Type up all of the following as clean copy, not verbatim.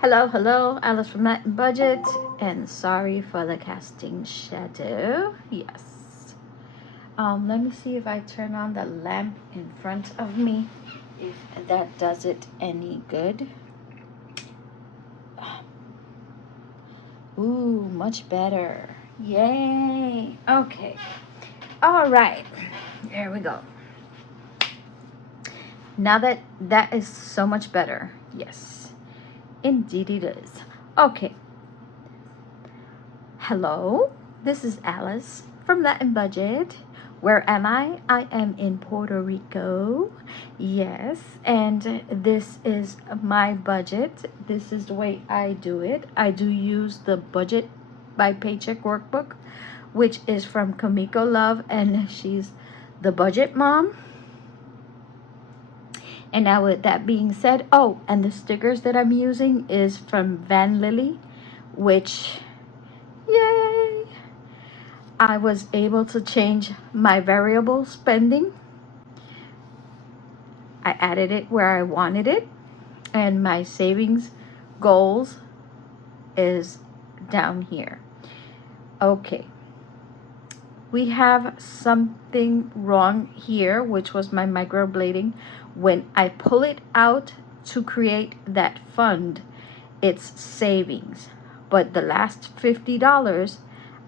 Hello, hello, Alice from That Budget, and sorry for the casting shadow. Yes. Let me see if I turn on the lamp in front of me, if that does it any good. Ooh, much better. Yay. Okay. All right. There we go. Now that is so much better. Yes. Indeed it is. Okay. Hello, this is Alice from That Budget. Where am I? I am in Puerto Rico. Yes, and this is my budget. This is the way I do it. I do use the budget by paycheck workbook, which is from Kamiko Love, and she's the budget mom. And now with that being said, oh, and the stickers that I'm using is from Van Lily, which, yay, I was able to change my variable spending. I added it where I wanted it, and my savings goals is down here. Okay. We have something wrong here, which was my microblading. When I pull it out to create that fund, it's savings. But the last $50,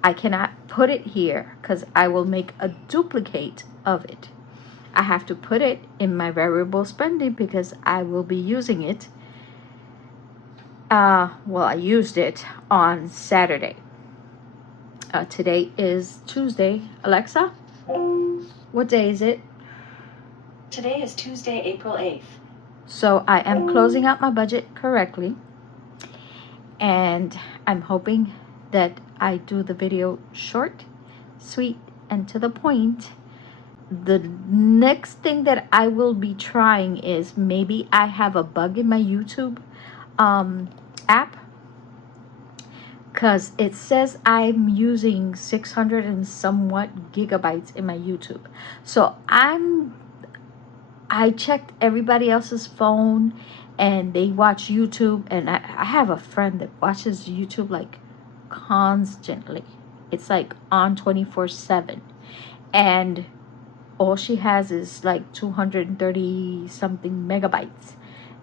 I cannot put it here because I will make a duplicate of it. I have to put it in my variable spending because I will be using it. Well, I used it on Saturday. Today is Tuesday. Alexa, what day is it? Today is Tuesday, April 8th. So I am closing out my budget correctly. And I'm hoping that I do the video short, sweet, and to the point. The next thing that I will be trying is maybe I have a bug in my YouTube app, because it says I'm using 600 and somewhat gigabytes in my YouTube. So I checked everybody else's phone and they watch YouTube, and I have a friend that watches YouTube like constantly. It's like on 24/7, and all she has is like 230 something megabytes.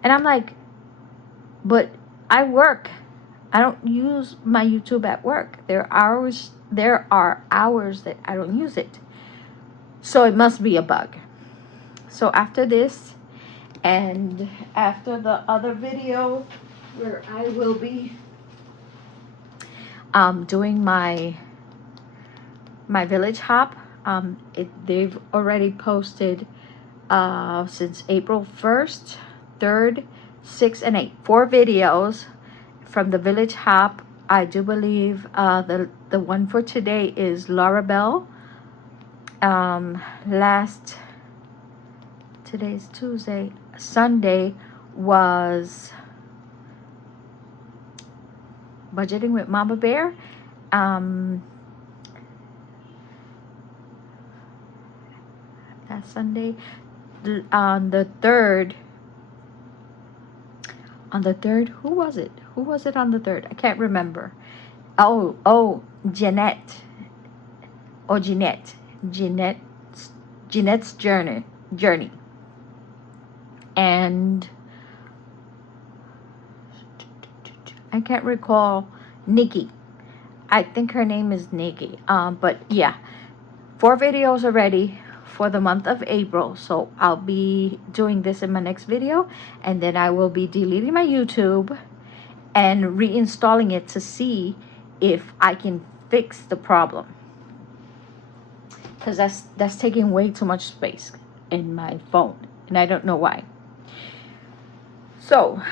And I'm like, but I work. I don't use my YouTube at work. There are hours that I don't use it. So it must be a bug. So after this, and after the other video where I will be doing my village hop, they've already posted since April 1st, 3rd, 6th, and 8th, 4 videos from the village hop. I do believe the one for today is Laura Bell. Today's Tuesday. Sunday was budgeting with Mama Bear. That Sunday. On the third, who was it? Who was it on the 3rd? I can't remember. Oh, Jeanette. Oh, Jeanette's journey. And I can't recall Nikki. I think her name is Nikki. But yeah, 4 videos already for the month of April. So I'll be doing this in my next video, and then I will be deleting my YouTube and reinstalling it to see if I can fix the problem, because that's taking way too much space in my phone, and I don't know why. So,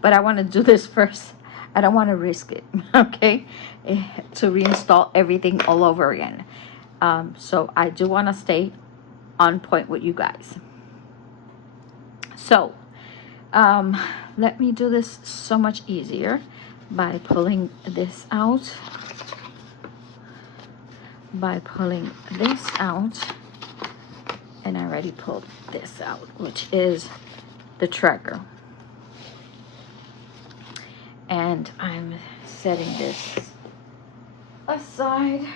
but I want to do this first. I don't want to risk it, okay, to reinstall everything all over again. So I do want to stay on point with you guys. So let me do this so much easier by pulling this out. And I already pulled this out, which is the tracker. And I'm setting this aside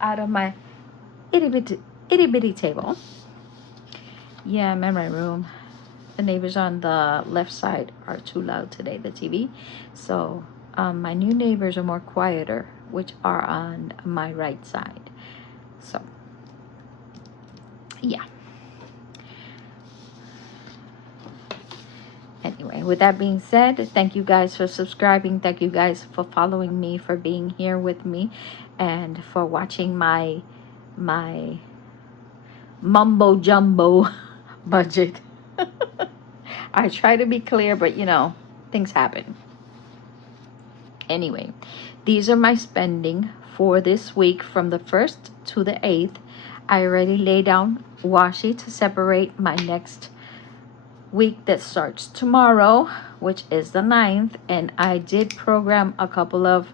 out of my itty bitty table. Yeah, I'm in my room. The neighbors on the left side are too loud today, the TV. So my new neighbors are more quieter, which are on my right side. So yeah. Anyway, with that being said, thank you guys for subscribing. Thank you guys for following me, for being here with me, and for watching my mumbo jumbo budget. I try to be clear, but you know, things happen. Anyway, these are my spending for this week from the 1st to the 8th. I already laid down washi to separate my next week that starts tomorrow, which is the 9th, and I did program a couple of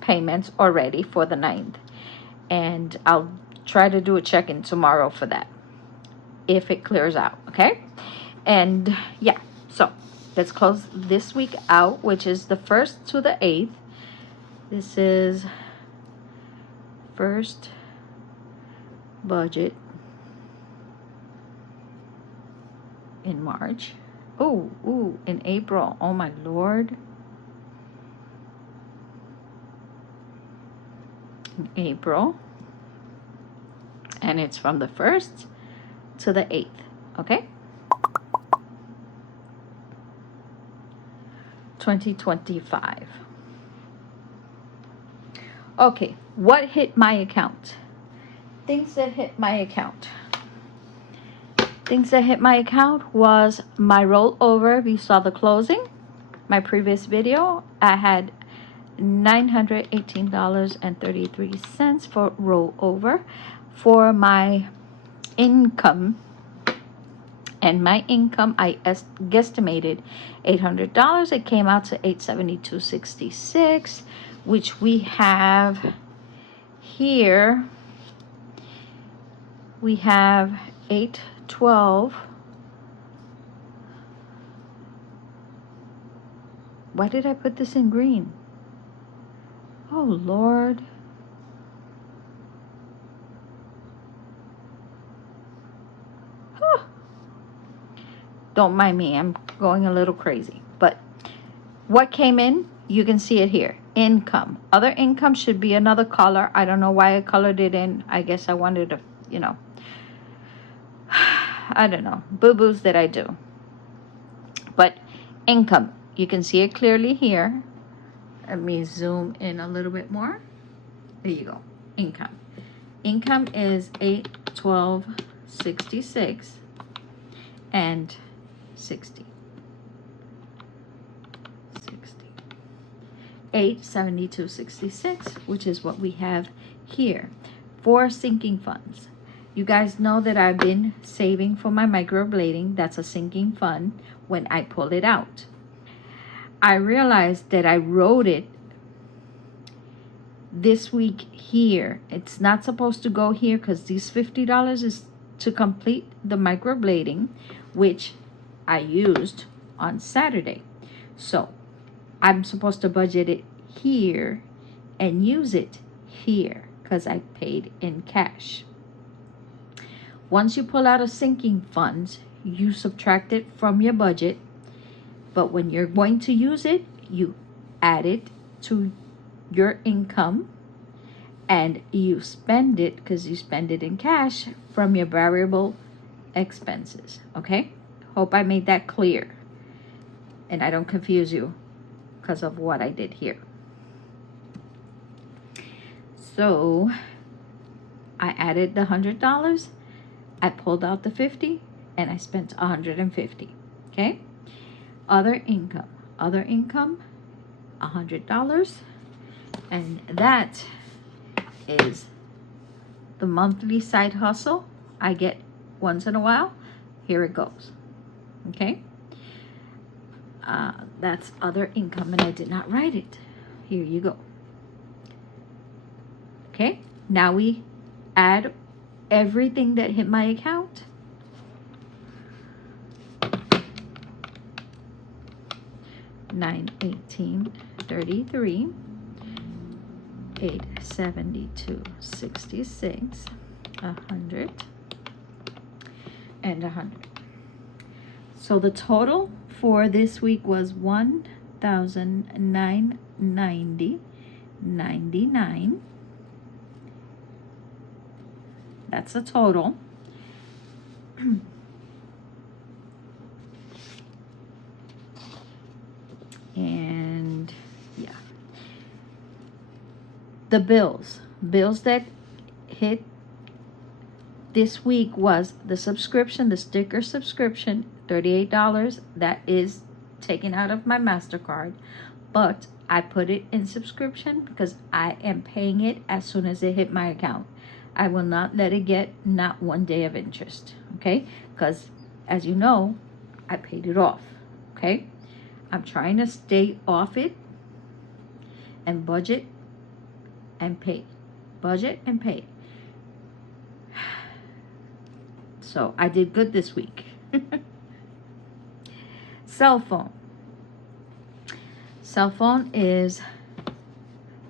payments already for the 9th, and I'll try to do a check-in tomorrow for that if it clears out. Okay, and yeah, so let's close this week out, which is the 1st to the 8th. This is first budget in March. Ooh, in April. Oh my Lord. In April. And it's from the 1st to the 8th. Okay? 2025. Okay, what hit my account? Things that hit my account. Things that hit my account was my rollover. If you saw the closing, my previous video, I had $918.33 for rollover for my income. And my income, I guesstimated $800. It came out to $872.66, which we have here. We have 812. Why did I put this in green? Oh Lord. Huh. Don't mind me, I'm going a little crazy. But what came in, you can see it here. Income. Other income should be another color. I don't know why I colored it in. I guess I wanted to, you know, I don't know, boo-boos that I do. But income, you can see it clearly here. Let me zoom in a little bit more. There you go. Income. Income is 812.66 and 60. 872.66, which is what we have here. For sinking funds. You guys know that I've been saving for my microblading. That's a sinking fund when I pull it out. I realized that I wrote it this week here. It's not supposed to go here because these $50 is to complete the microblading, which I used on Saturday. So I'm supposed to budget it here and use it here because I paid in cash. Once you pull out a sinking fund, you subtract it from your budget, but when you're going to use it, you add it to your income and you spend it, because you spend it in cash, from your variable expenses. Okay, hope I made that clear and I don't confuse you because of what I did here. So I added the $100, I pulled out the 50, and I spent 150. Okay, other income $100, and that is the monthly side hustle I get once in a while. Here it goes. Okay, that's other income, and I did not write it. Here you go. Okay, now we add everything that hit my account. 918.33, 872.66, 100, and 100. So the total for this week was 1,990.99. That's the total. And yeah, the bills that hit this week was the subscription, the sticker subscription, $38. That is taken out of my MasterCard, but I put it in subscription because I am paying it as soon as it hit my account. I will not let it get not one day of interest, okay? Because as you know, I paid it off, okay? I'm trying to stay off it and budget and pay. Budget and pay. So I did good this week. Cell phone. Cell phone is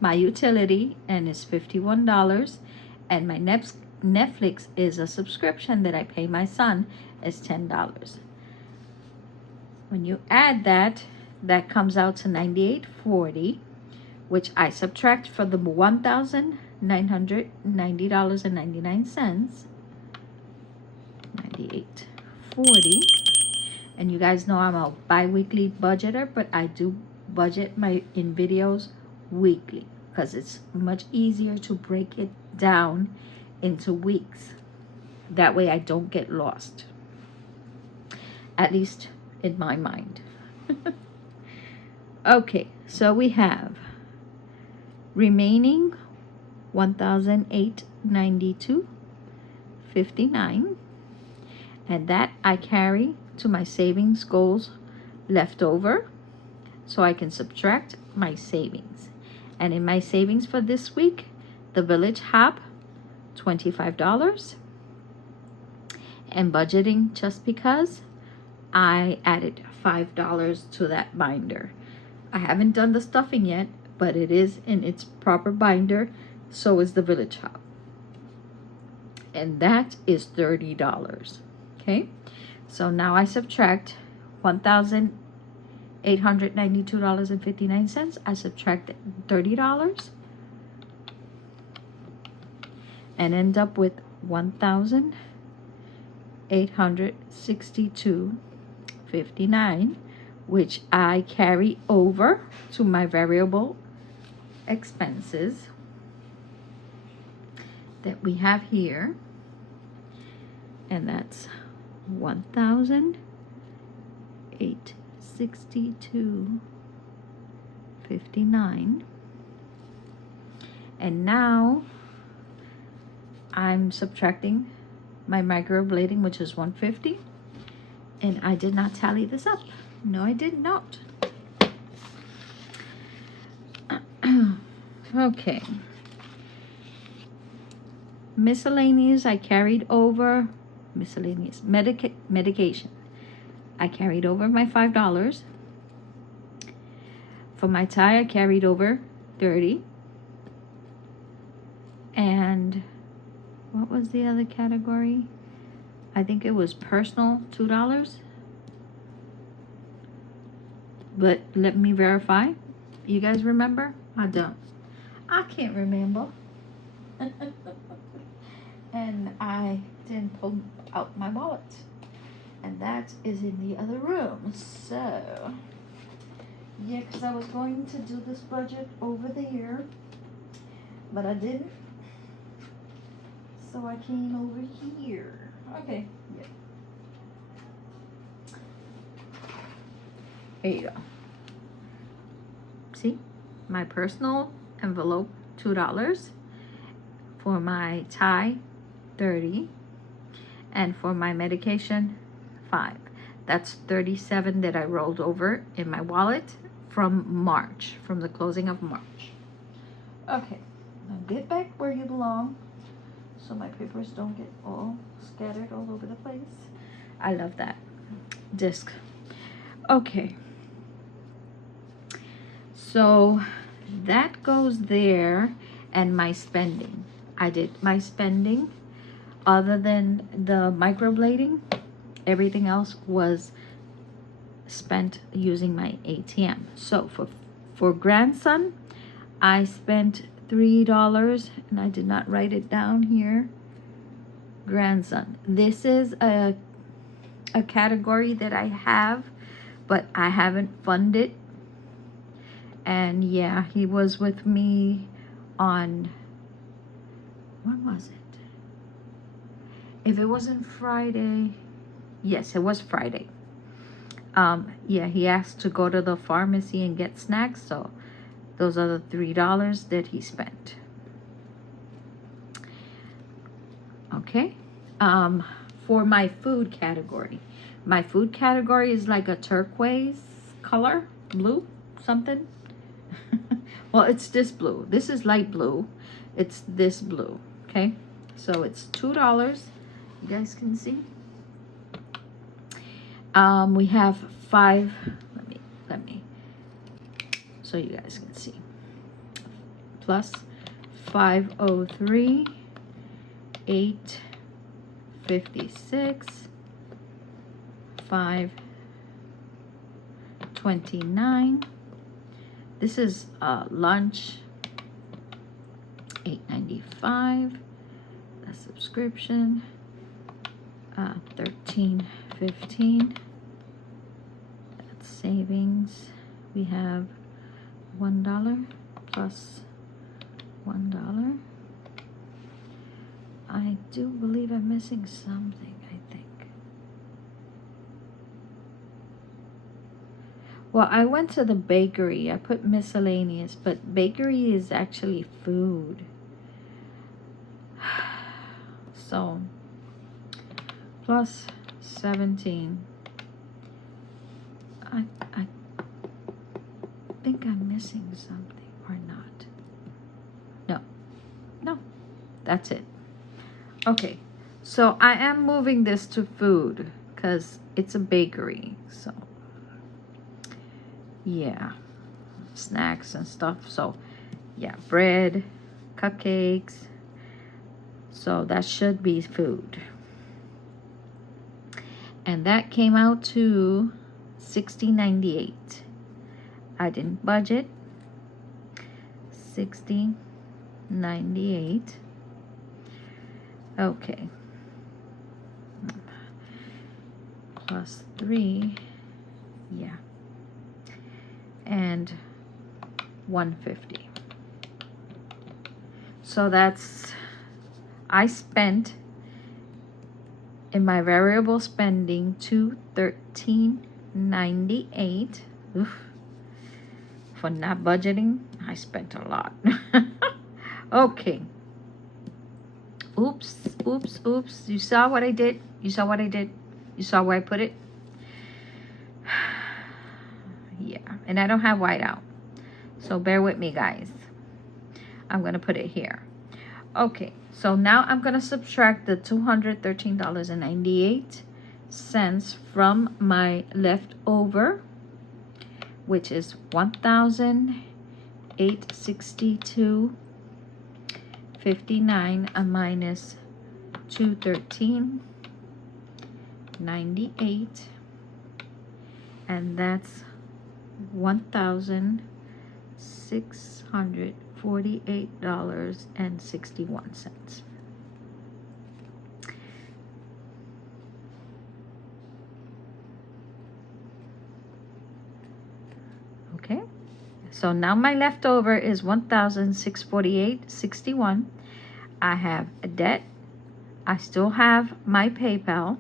my utility and it's $51. And my Netflix is a subscription that I pay my son is $10. When you add that, that comes out to $98.40, which I subtract for the $1,990.99. $98.40. And you guys know I'm a bi-weekly budgeter, but I do budget my in videos weekly because it's much easier to break it down into weeks. That way I don't get lost, at least in my mind. Okay, so we have remaining $1,892.59, and that I carry to my savings goals left over, so I can subtract my savings. And in my savings for this week, the Village Hub, $25, and budgeting just because I added $5 to that binder. I haven't done the stuffing yet, but it is in its proper binder. So is the Village Hub, and that is $30. Okay, so now I subtract $1,892.59. I subtract $30 and end up with $1,862.59, which I carry over to my variable expenses that we have here, and that's $1,862.59. And now I'm subtracting my microblading, which is $150, and I did not tally this up. No, I did not. Okay. Miscellaneous, I carried over. Miscellaneous medication, I carried over my $5. For my tie, I carried over $30. And what was the other category? I think it was personal, $2. But let me verify. You guys remember? I don't. I can't remember. And I didn't pull out my wallet. And that is in the other room. So, yeah, because I was going to do this budget over the year, but I didn't. So I came over here. Okay, yeah. There you go. See, my personal envelope, $2. For my tie, $30. And for my medication, $5. That's $37 that I rolled over in my wallet from March, from the closing of March. Okay, now get back where you belong so my papers don't get all scattered all over the place. I love that disc. Okay. So that goes there. And my spending, I did my spending other than the microblading. Everything else was spent using my ATM. So for grandson, I spent $3, and I did not write it down here. Grandson, this is a category that I have, but I haven't funded. And yeah, he was with me on, when was it? If it wasn't Friday, yes, it was Friday. Yeah, he asked to go to the pharmacy and get snacks, so those are the $3 that he spent. Okay. For my food category, is like a turquoise color, blue something. Well, it's this blue. This is light blue. It's this blue. Okay, so it's $2. You guys can see. We have 5. Let me so you guys can see. Plus 503, 856, 529. This is lunch, $8.95. A subscription, $13.15. That's savings. We have $1 plus $1. I do believe I'm missing something, I think. Well, I went to the bakery. I put miscellaneous, but bakery is actually food. So, plus 17. I think I'm missing something or not. No, that's it. Okay, so I am moving this to food because it's a bakery. So, yeah, snacks and stuff. So, yeah, bread, cupcakes. So that should be food. And that came out to $60.98. I didn't budget. $60.98. Okay. Plus 3. Yeah. And $150. So that's, I spent in my variable spending $213.98. Oof. For not budgeting, I spent a lot. Okay. Oops. You saw what I did? You saw where I put it? Yeah, and I don't have whiteout. So bear with me, guys. I'm going to put it here. Okay, so now I'm going to subtract the $213.98 from my leftover, which is $1,862.59 minus $213.98, and that's $1,648.61. Okay, so now my leftover is $1,648.61. I have a debt. I still have my PayPal,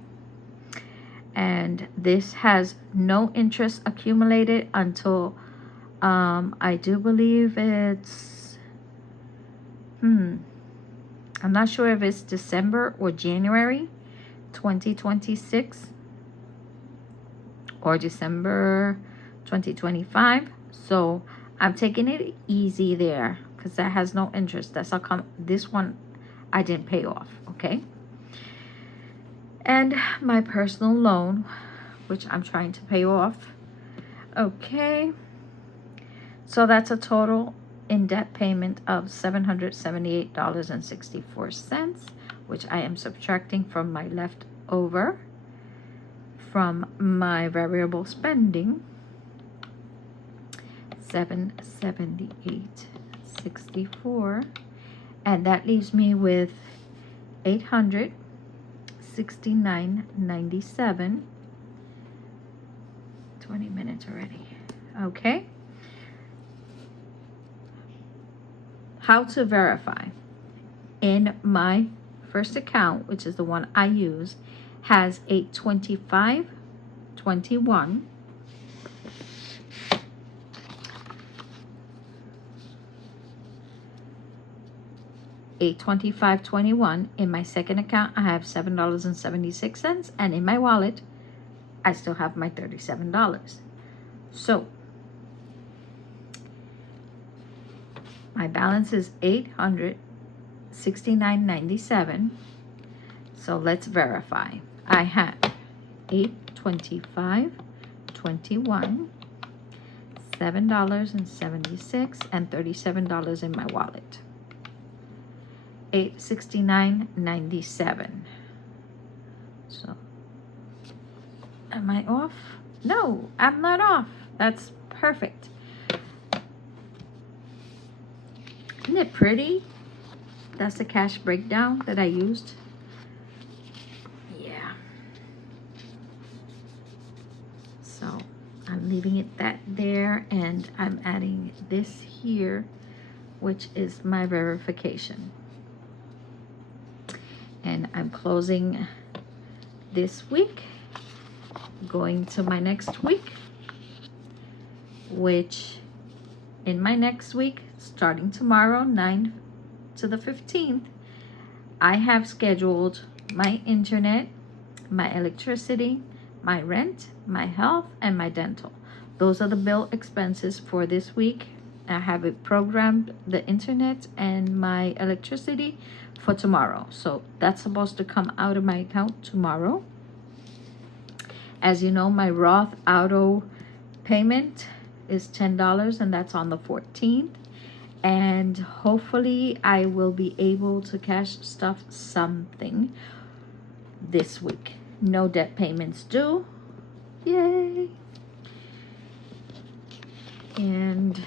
and this has no interest accumulated until I do believe it's I'm not sure if it's December or January 2026 or December 2025. So I'm taking it easy there because that has no interest. That's how come this one I didn't pay off. Okay, and my personal loan, which I'm trying to pay off. Okay, So that's a total in-debt payment of $778.64, which I am subtracting from my leftover from my variable spending. 778.64, and that leaves me with 869.97. 20 minutes already. Okay. How to verify? In my first account, which is the one I use, has a 25.21, a 25.21. In my second account, I have $7.76, and in my wallet, I still have my $37. So my balance is $869.97. So let's verify. I have 825.21, $7.76, and $37 in my wallet. 869.97. So am I off? No, I'm not off. That's perfect. Isn't it pretty? That's the cash breakdown that I used. Yeah. So I'm leaving it there, and I'm adding this here, which is my verification. And I'm closing this week, going to my next week, which in my next week, starting tomorrow, 9th to the 15th, I have scheduled my internet, my electricity, my rent, my health, and my dental. Those are the bill expenses for this week. I have it programmed, the internet and my electricity, for tomorrow. So that's supposed to come out of my account tomorrow. As you know, my Roth auto payment is $10, and that's on the 14th. And hopefully I will be able to cash stuff something this week. No debt payments due. Yay. And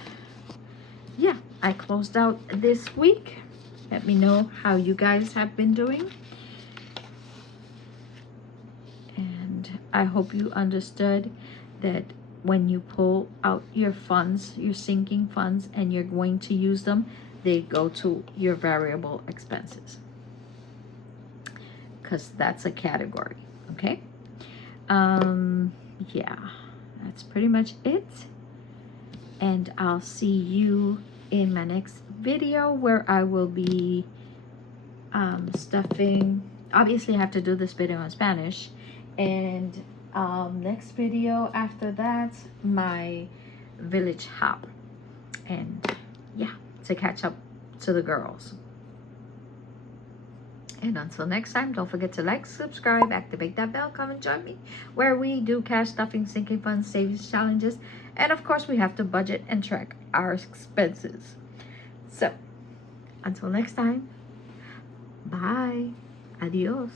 yeah, I closed out this week. Let me know how you guys have been doing. And I hope you understood that when you pull out your funds, your sinking funds, and you're going to use them, they go to your variable expenses, because that's a category. Okay. Yeah, that's pretty much it. And I'll see you in my next video, where I will be stuffing. Obviously I have to do this video in Spanish, and next video after that, my village hop, and yeah, to catch up to the girls. And until next time, don't forget to like, subscribe, activate that bell, come and join me where we do cash stuffing, sinking funds, savings challenges, and of course we have to budget and track our expenses. So until next time, bye, adios.